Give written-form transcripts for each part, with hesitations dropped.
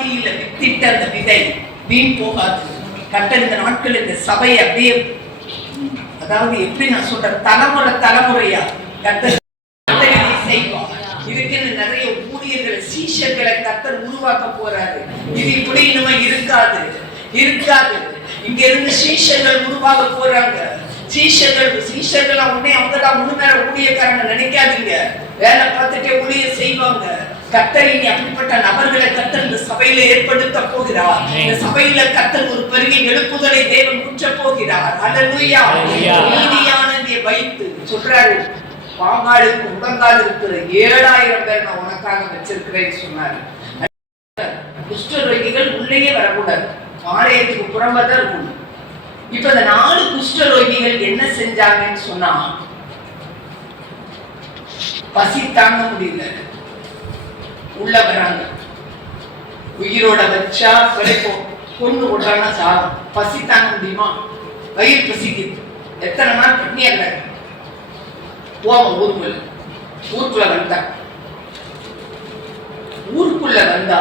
வித்திட்ட அந்த விதை வீண் போகாது. கர்த்தர் இந்த நாட்கள் இந்த சபை அப்படியே, அதாவது எப்படி நான் சொல்றேன், தலைமுறையா கர்த்தர் செய்வார். இதுக்கு நிறைய ஊழியர்களை, சீஷர்களை கர்த்தர் உருவாக்க போறாரு. இது இப்படி இனிமே இருக்காது. இங்க இருந்து சீஷர்கள் உருவாக போறாங்க. சீஷர்கள் உடனே அவங்கதான் முழுநேர ஊழியக்காரங்க நினைக்காதீங்க. வேலை பார்த்துட்டே ஊழிய செய்வாங்க. கர்த்தர் இனி அப்படிப்பட்ட நபர்களை கர்த்தர் இந்த சபையில ஏற்படுத்த போகிறார். இந்த சபையில கர்த்தர் ஒரு பெரிய எழுப்புதலை தேவன் ஊற்ற போகிறார். அல்லேலூயா. நீதியானதை வைத்து சொல்றாரு, பாங்காளுக்கு முழங்கால் இருக்கிற 7000 பேர் நான் உனக்காக வச்சிருக்கிறேன்னு சொன்னாரு. குஷ்டரோகிகள் உள்ளேயே வரக்கூடாது, ஆலயத்துக்கு புறம்பதான் இருக்கணும். இப்ப இந்த 4 குஷ்டரோகிகள் என்ன செஞ்சாங்கன்னு சொன்னா, பசி தாங்க முடியல, உள்ள வராங்க. உயிரோட வச்சா கிடைக்கும், கொண்டு விடுறாங்கன்னா சாதம். பசி தாங்க முடியுமா? வயிறு பசிக்குது. எத்தனை நாள் பட்னியா இருக்காங்க. போவோம் ஊருக்குள்ள வந்தா, ஊருக்குள்ள வந்தா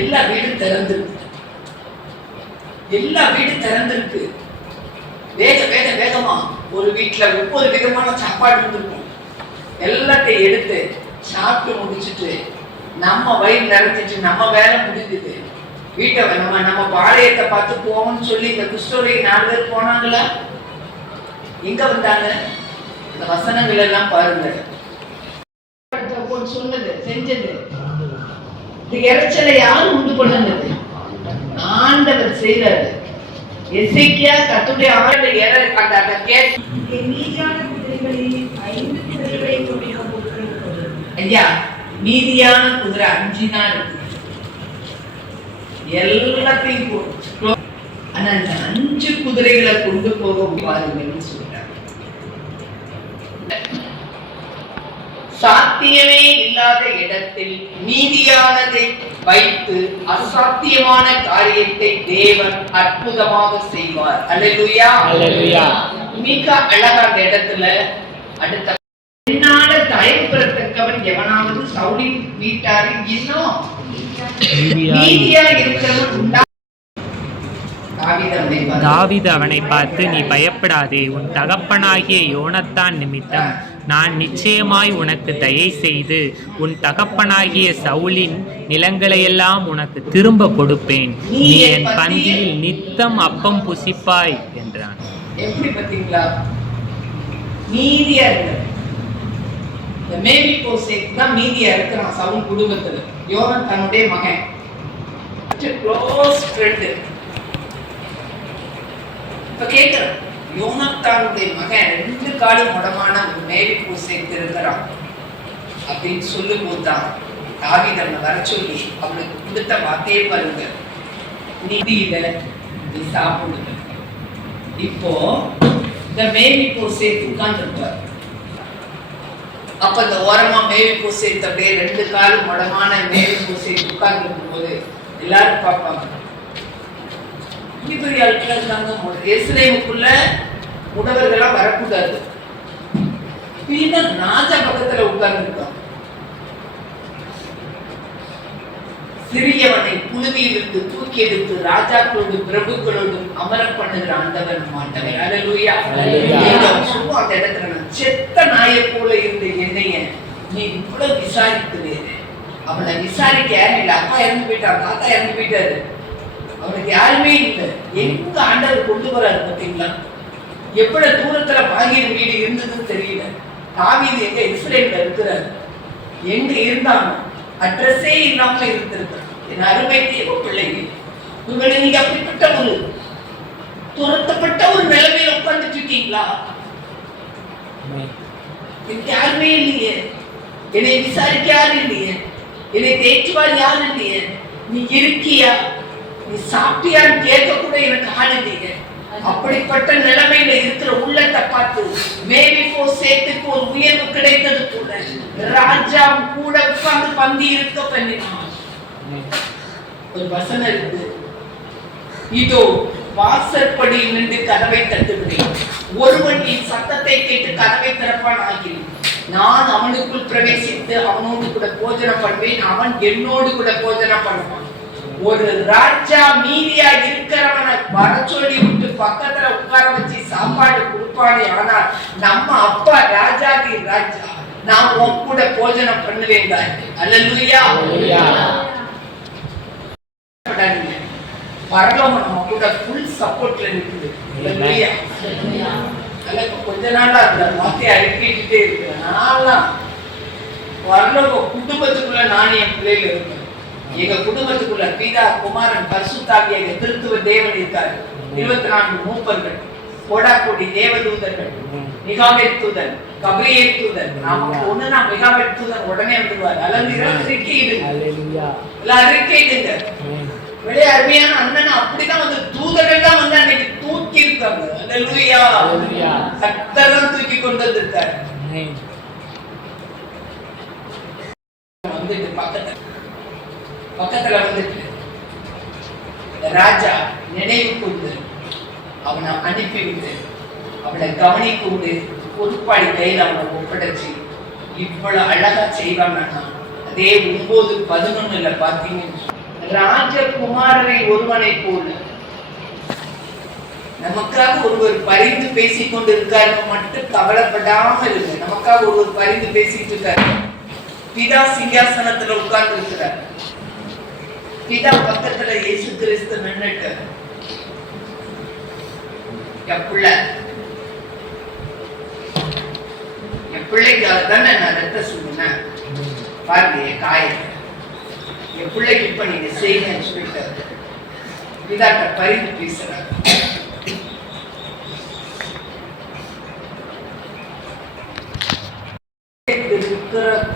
எல்லா வீடும் திறந்திருக்கு. வேகமா ஒரு வீட்டுல 30 விதமான சாப்பாடு இருந்திருக்கும். எல்லாத்தையும் எடுத்து சாப்பிட்டு முடிச்சுட்டு நம்ம வயிறு நிறைச்சிட்டு நம்ம வேலை முடிஞ்சுது. வீட்டை நம்ம பாளையத்தை பார்த்து போவோம்னு சொல்லி இந்த குஷ்டரோகி 4 பேர் போனாங்களா? எங்க வந்தாங்க? இந்த வசனங்கள் எல்லாம் பாருங்க. சொன்னது செஞ்சது, இந்த இறைச்சலை யாரு உண்டு பண்ணது? ஆண்டவர் செய்யறாரு. எசேக்கியா கர்த்தருடைய ஆண்டு ஐயா, மீதியான குதிரை 5 நாள் இருக்கு. எல்லாத்தையும் ஆனா அந்த 5 குதிரைகளை கொண்டு போக பாருங்கன்னு சொல்றாங்க. சாத்தியமே இல்லாத இடத்தில் நீதியானதை வைத்து அசாத்தியமான காரியத்தை தேவன் அற்புதமாக செய்வார். அல்லேலூயா. மிக அழகான இடத்துல அடுத்த என்னால தயவு பெறத்தக்கவன் எவனாவது சவுலின் வீட்டாரில் இன்னும் நீதியா இருக்கிறவன். தாவீது அவனை பார்த்து, நீ பயப்படாதே, உன் தகப்பனாகிய யோனத்தான் நிமித்தம் நான் நிச்சயமாய் உனக்கு தயை செய்து உன் தகப்பனாகிய சவுலின் நிலங்களையெல்லாம் உனக்கு திரும்ப கொடுப்பேன். நீ என் பந்தியில் நித்தம் அப்பம் புசிப்பாய் என்றான். எப்படி பாத்தீங்களா? நீதியா இருக்கு. இந்த மேவிபோசேத் தான் நீதியா இருக்கிறான் சவுல் குடும்பத்துல. யோனத்தானுடைய மகன், க்ளோஸ் ஃப்ரெண்ட். இப்ப கேட்கிறேன், யோனத்தானுடைய மகன் 2 காலும் முடமான மேவிபோசேத் இருக்கிறான் அப்படின்னு சொல்லும் போதுதான் தாவீது அவனை வர சொல்லி அவனுக்கு கொடுத்த வார்த்தையே பாருங்க, நீதியில நீ சாப்பிடுங்க. இப்போ இந்த மேவிபோசேத் உட்கார்ந்துருப்பார். அப்ப இந்த ஓரமா மேவிபோசேத் அப்படியே 2 காலும் முடமான மேவிபோசேத் உட்கார்ந்து இருக்கும் போது எல்லாரும் பார்ப்பாங்க, பெரிய ஆட்கள் இருக்காங்க. எருசலேமுக்குள்ள உணவர்கள்லாம் வரக்கூடாது. ராஜா பக்கத்துல உட்கார்ந்து இருக்கான். சிறியவனை புழுதியிலிருந்து தூக்கி எடுத்து ராஜாக்களோடு பிரபுக்களோடு அமர பண்ணுகிற ஆண்டவன் மாட்டவன். அல்லேலூயா. சும்மா அந்த இடத்துல செத்த நாயை போல இருந்த என்னைய நீ இவ்வளவு விசாரிக்கிறேன். அவனை விசாரிக்க யாரும் இல்லை. அப்பா இறந்து போயிட்டான், தாத்தா இறந்து போயிட்டாரு, அவனுக்கு யாருமே இல்லை. எங்க ஆண்டவர் கொண்டு வராரு பார்த்தீங்களா? எவ்வளவு தூரத்துல பாகியன் வீடு இருந்ததுன்னு தெரியல. தாவீது எங்க இஸ்ரேல்ல இருக்கிறார், எங்க இருந்தாங்க, அட்ரஸே இல்லாம இருந்திருக்கிறார். என் அருமை தேவ பிள்ளைகள், உங்களை நீங்க அப்படிப்பட்ட ஒரு துரத்தப்பட்ட ஒரு நிலைமையில உட்கார்ந்துட்டு இருக்கீங்களா? எனக்கு யாருமே இல்லையே, என்னை விசாரிக்க யாரும் இல்லையே, என்னை தேற்றுவார் யாரும் இல்லையே. நீ இருக்கியா, நீ சாப்பிட்டியான்னு கேட்க கூட எனக்கு ஆள் இல்லையே. அப்படிப்பட்ட நிலைமையில இருக்கிற உள்ளத்தை பார்த்து மேவிபோசேத்துக்கு ஒரு உயர்வு கிடைத்தது கூட ராஜா கூட உட்கார்ந்து பந்தி இருக்க பண்ணினான். ஒரு வசனம் இருக்கு, இதோ வாசற்படி நின்று கதவை தட்டுகிறேன், ஒருவன் என் சத்தத்தை கேட்டு கதவை திறப்பான் ஆகிறேன், நான் அவனுக்குள் பிரவேசித்து அவனோடு கூட போஜனம் பண்ணுவேன், அவன் என்னோடு கூட போஜனம் பண்ணுவான். ஒரு ராஜா மீதியா இருக்கிறவனை வர சொல்லி விட்டு பக்கத்துல உட்கார வச்சு சாப்பாடு கொடுப்பானே, ஆனால் நம்ம அப்பா ராஜாதி ராஜா, நான் உன் கூட போஜனம் பண்ணுவேன். அல்லேலூயா. பரலோகம் நம்ம கூட ஃபுல் சப்போர்ட்ல இருக்குது. அல்லேலூயா. கொஞ்ச நாளா அந்த வார்த்தையை அடிக்கிட்டே இருக்கிறேன். நான்லாம் பரலோக குடும்பத்துக்குள்ள நான் என் பிள்ளைகள் இருக்கேன். எங்க குடும்பத்துக்குள்ள பிதா, குமாரன், பரிசுத்தாவிய எங்க திருத்துவ தேவன் இருக்காரு. 24 மூப்பர்கள், கோடாக்கோடி தேவதூதர்கள், மிகாவேல் தூதன், கபிரியேல் தூதன். நமக்கு ஒண்ணுனா மிகாவேல் தூதன் உடனே வந்துருவார். அறிக்கையிடுங்க. வெளியே அருமையான அண்ணன் அப்படிதான் வந்து தூதர்கள் தான் வந்து அன்னைக்கு தூக்கி இருக்காங்க. அல்லேலூயா. கர்த்தர் தூக்கி கொண்டு வந்திருக்காரு. வந்துட்டு பக்கத்துல வந்துட்டு ராஜா நினைவு கொண்டு அவனை அனுப்பிவிட்டு அவனை கவனிக்கொண்டு பொறுப்பாளி கையில் அவனை ஒப்படைச்சு இவ்வளவு அழகா செய்வாங்கன்னா அதே 9:11 பாத்தீங்கன்னா, ராஜகுமாரனை ஒருவனை போல நமக்காக ஒருவர் பரிந்து பேசிக் கொண்டு இருக்காரு மட்டும் கவலைப்படாம இருக்கு. நமக்காக ஒருவர் பரிந்து பேசிட்டு இருக்காரு. பிதா சிங்காசனத்துல உட்கார்ந்து இருக்கிறார். பிதா பக்கத்துல இயேசு கிறிஸ்து நின்னுட்டு, என் பிள்ளைக்காக தானே நான் ரத்த சொன்னேன், பாருங்க காயத்தை என் பிள்ளைக்கு இப்ப நீங்க செய்யுங்கன்னு சொல்லிட்டு பிதாட்ட பரிந்து பேசுறாரு.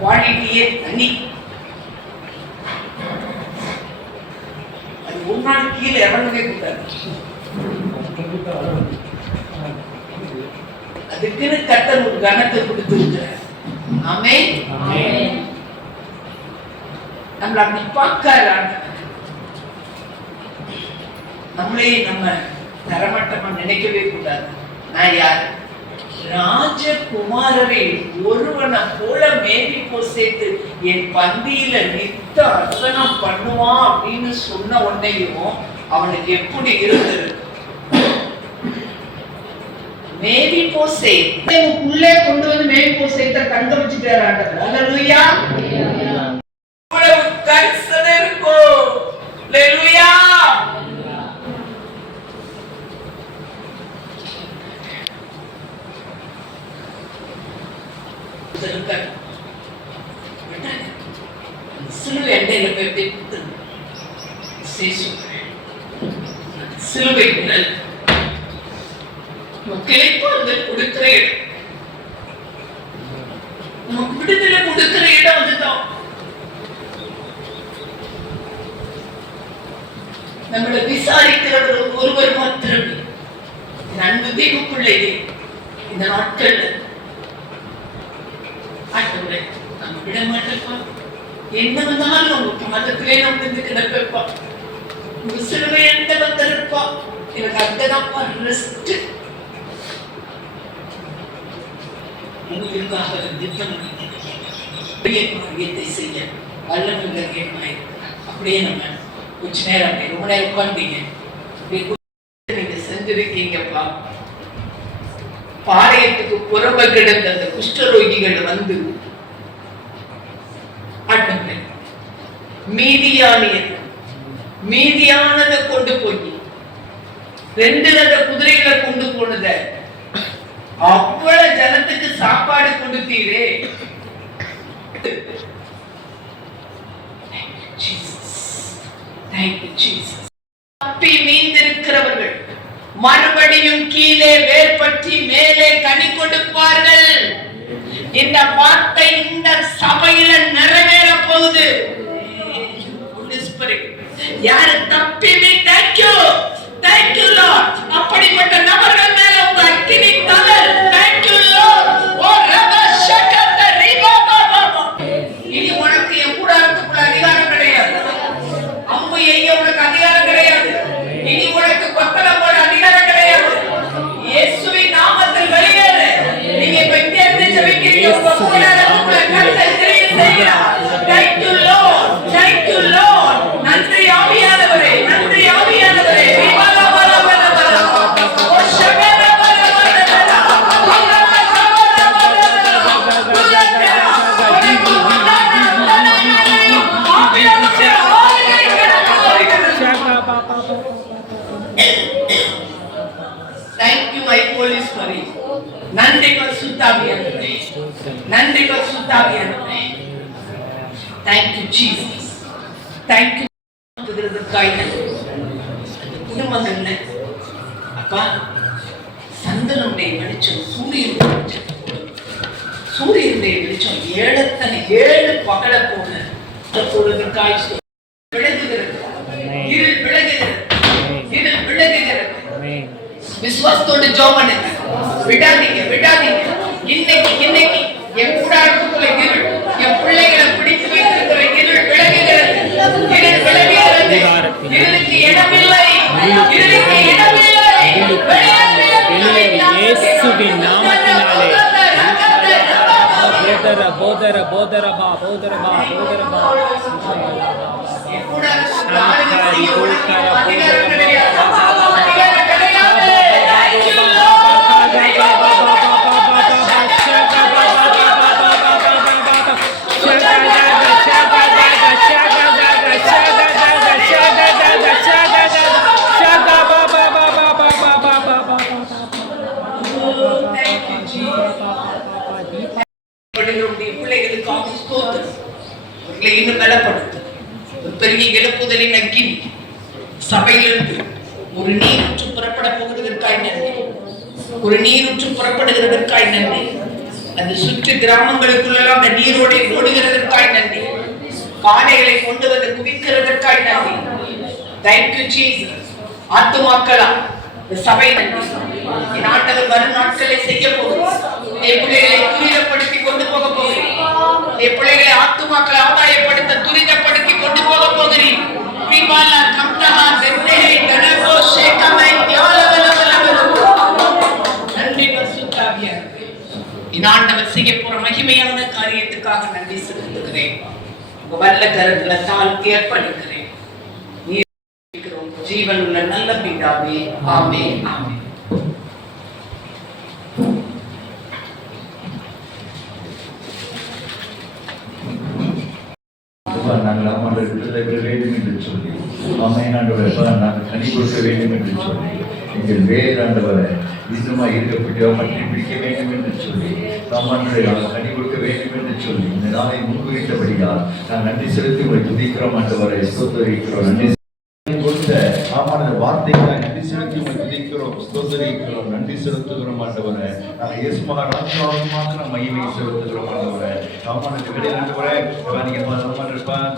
குவாலிட்டியே தனி. அது ஒரு நாள் கீழே இறங்கவே கூடாது. அதுக்குன்னு கர்த்தர் ஒரு கனத்தை கொடுத்திருக்கிறார். ஆமென். நம்மள அப்படி பார்க்கறாங்க. நம்மளே நம்ம தரமட்டமா நினைக்கவே கூடாது. நான் யார்? ராஜகுமாரரை ஒருவனை போல மேவி போசேத்து என் பந்தியில நித்த அர்ப்பணம் பண்ணுவான் அப்படின்னு சொன்ன உடனேயும் அவனுக்கு எப்படி இருந்தது? மேவி போசே உள்ளே கொண்டு வந்து மேவி போசேத்த தங்க வச்சுட்டாரு. அல்லேலூயா. கரிசனை இருக்கும். அல்லேலூயா. சிலுவை எண்டையில போய் சிலுவை கொடுக்கிற இடம், நமக்கு விடுதலை கொடுக்கிற இடம் அதுதான். நம்மளை விசாரிக்கிறவர் ஒருவர் மாத்திரமே. அன்பு தேவக்குள்ளே இந்த நாட்கள் நம்ம விட மாட்டேப்பா, என்ன வந்தாலும் உங்க மதத்திலே நம்ம இருந்து கிடப்பா, உங்க சிலுவை எந்த வந்திருப்பா, எனக்கு அதுதான்ப்பா ரெஸ்ட். உங்களுக்காக காரியத்தை செய்ய வல்லமை. அப்படியே நம்ம கொஞ்ச நேரம் அப்படி ரொம்ப நேரம் உட்கார்ந்தீங்க, நீங்க செஞ்சிருக்கீங்கப்பா. பாளையத்துக்கு புறம்ப கிடந்த அந்த குஷ்டரோகிகள் வந்து மீதியானதை கொண்டு போய் 2 ரத குதிரைகளை கொண்டு போனத அவ்வளவு ஜனத்துக்கு சாப்பாடு கொடுத்தீரே. தப்பி மீந்திருக்கிறவர்கள் மறுபடியும் கீழே வேர்பற்றி மேலே கனி கொடுப்பார்கள். இந்த வார்த்தை இந்த சபையில நிறைவேற போகுது. யாரு தப்பி Thank you Lord. அப்படிப்பட்ட நபர்கள் மேல உங்க அக்கினி தலல். Thank you Lord. ஓ ரப ஷகத ரிபபபப. இனி உனக்கு என் கூடாரத்துக்குள்ள அதிகாரம் கிடையாது. அம்பு எய்ய உனக்கு அதிகாரம் கிடையாது. இனி உனக்கு கொத்தள போட அதிகாரம் கிடையாது. இயேசுவின் நாமத்தில் வெளியேறு. நீங்க இப்ப இங்க இருந்து ஜெபிக்கிறீங்க. பரிசுத்தாவியானவரே, நன்றி பரிசுத்தாவியானவரே. Thank you Jesus. Thank you. குடும்பங்கள்ல அப்பா சந்திரனுடைய வெளிச்சம், சூரியனுடைய வெளிச்சம் ஏழு பகல போல பொழுதுக்காய் விளங்குகிறது, இருள் விலகுகிறது. விசுவாசத்தோடு ஜெபம் பண்ணுங்க. விடாதீங்க. இன்னைக்கு என் கூடாரத்துக்குள்ள இருள், என் பிள்ளைகளை பிடித்து வைத்திருக்கிற இருள் விலகுகிறது. இருளுக்கு இடமில்லை. இயேசுவின் நாமத்தினாலே போதரபா இன்னும் பலப்படுத்து. பெரிய எழுப்புதலின் அக்கினி சபையிலிருந்து ஒரு நீரூற்று புறப்பட போகிறதற்காய் நன்றி. அந்த சுற்று கிராமங்களுக்குள்ளெல்லாம் அந்த நீரோடை ஓடுகிறதற்காய் நன்றி. காடைகளை கொண்டு வந்து குவிக்கிறதற்காய் நன்றி. Thank you Jesus. ஆத்துமாக்களா சபை நன்றி. என் ஆண்டவர் வரும் நாட்களை செய்ய போகிறேன். என் பிள்ளைகளை துரிதப்படுத்தி கொண்டு போக போகிறேன். என் பிள்ளைகளை ஆத்துமாக்களை ஆதாயப்படுத்த துரிதப்படுத்தி கொண்டு போக போகிறேன். நன்றி பரிசுத்தாவியானவரே. என் ஆண்டவர் செய்ய போற மகிமையான காரியத்துக்காக நன்றி செலுத்துகிறேன். உங்க வல்ல கரத்துல தாழ்த்தி அர்ப்பணிக்கிறேன். ஜீவன் உள்ள நல்ல பிதாவே, ஆமென். நாங்கள் வேண்டும் என்று சொல்லி நாங்கள் கனி கொடுக்க வேண்டும் என்று சொல்லி எங்கள் வேறாண்டவரை இன்னுமாய் இருக்கப்பட்டு பற்றி பிடிக்க வேண்டும் என்று சொல்லி நாங்கள் கனி கொடுக்க வேண்டும் என்று சொல்லி இந்த நாளை முன்குறித்தபடியால் நான் நன்றி செலுத்தி உங்களை துதிக்கிறோம் ஆண்டவரை ஸ்தோத்திரிக்கிறோம். நன்றி கொடுத்த ஆமான வார்த்தைகளை நன்றி செலுத்தி உங்களை துதிக்கிறோம், ஸ்தோத்திரிக்கிறோம், நன்றி செலுத்துகிறோம் ஆண்டவரை. நாங்கள் இயேசு மகாராஜாவுக்கு மாத்திரம் மகிமை செலுத்துகிறோம் ஆண்டவரை. ஆமானுக்கு கிடையாது ஆண்டவரை. நீங்க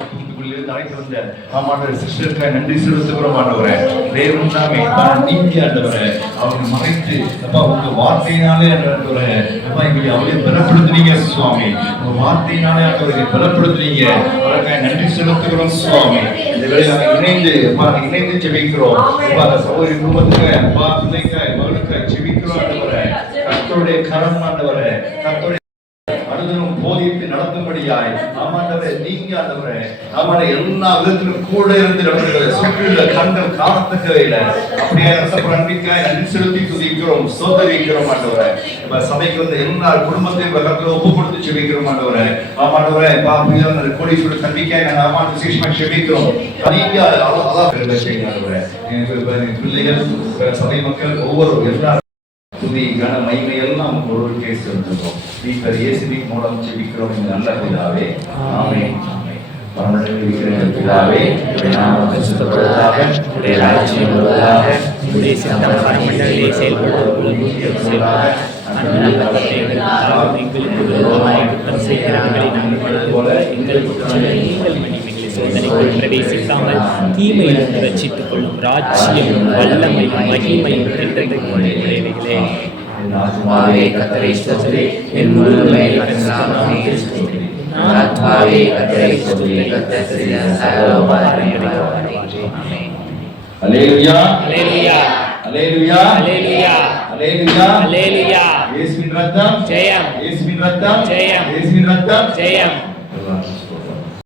தூத்துக்குடியிலிருந்து அழைத்து வந்த ஆமான சிஸ்டருக்கு நன்றி செலுத்துகிறோம் ஆண்டவரை. தேவன் தாமே நீங்க ஆண்டவரை அவங்க மறைத்து அப்பா உங்க வார்த்தையினாலே ஆண்டவரை அப்பா எங்களை அவளை பலப்படுத்துனீங்க சுவாமி. உங்க வார்த்தையினாலே ஆண்டவரை பலப்படுத்துனீங்க. அவருக்காக நன்றி செலுத்துகிறோம் சுவாமி. இந்த வேளையில் இணைந்து ஜெபிக்கிறோம். சகோதரி குடும்பத்துக்கு அப்பா பிள்ளைக்காய் மகளுக்காய் ஜெபிக்கிறோம் ஆண்டவரை. கர்த்தருடைய கரம் ஆண்டவரை, கர்த்தருடைய அனுதினம் போதித்து நடத்தும்படியாய் ஆமாண்டவரே நீங்க ஆண்டவரே ஆமாட எல்லா விதத்திலும் கூட இருந்து நடத்துகிற சுற்றியுள்ள கண்கள் காணத்தக்கவையில அப்படியே நம்பிக்கையாய் நன்றி செலுத்தி துதிக்கிறோம், ஸ்தோத்திரிக்கிறோம் ஆண்டவரே. சபைக்கு வந்த எல்லா குடும்பத்தையும் கர்த்தரை ஒப்பு கொடுத்து ஜெபிக்கிறோம் ஆண்டவரே. ஆமாண்டவரே பாப்பியான கோடீஸ்வர நம்பிக்கையாய் நாங்கள் ஆமாண்ட விசேஷமாக ஜெபிக்கிறோம். நீங்க ஆண்டவரே பிள்ளைகள் சபை மக்கள் ஒவ்வொரு எல்லா துதி கன மகிமை எல்லாம் ஒருவருக்கே செலுத்துகிறோம். மீட்பர் இயேசுவின் மூலம் ஜெபிக்கிறோம் இந்த நல்ல பிதாவே, ஆமென். பரமண்டலத்தில் இருக்கிற பிதாவே, உம்முடைய நாமம் பரிசுத்தப்படுவதாக, உம்முடைய ராஜ்யம் வருவதாக, உம்முடைய சித்தம் பரமண்டலத்திலே செயல்படுவதாக, எங்களுக்கு விரோதமாய் குற்றம் செய்கிறவர்களை நாங்கள் மன்னிப்பது போல எங்களுக்கு நீங்கள் மன்னிப்பீர்கள். சோதனைக்குள் பிரவேசிக்காமல் தீமையிலிருந்து ரட்சித்துக் கொள்ளும். ராஜ்யம் வல்லமையும் மகிமையும் என்றைக்குள்ளே. ஆத்மாவே கர்த்தரை ஸ்தோத்திரி, என் முழு ஆத்மாவே கர்த்தரை ஸ்தோத்திரி, கர்த்தர் செய்த சகல உபகாரங்களுக்காக. ஆமென். அல்லேலூயா அல்லேலூயா அல்லேலூயா அல்லேலூயா அல்லேலூயா அல்லேலூயா. இயேசுவின் ரத்தம் ஜெயம், இயேசுவின் ரத்தம் ஜெயம், இயேசுவின் ரத்தம் ஜெயம்.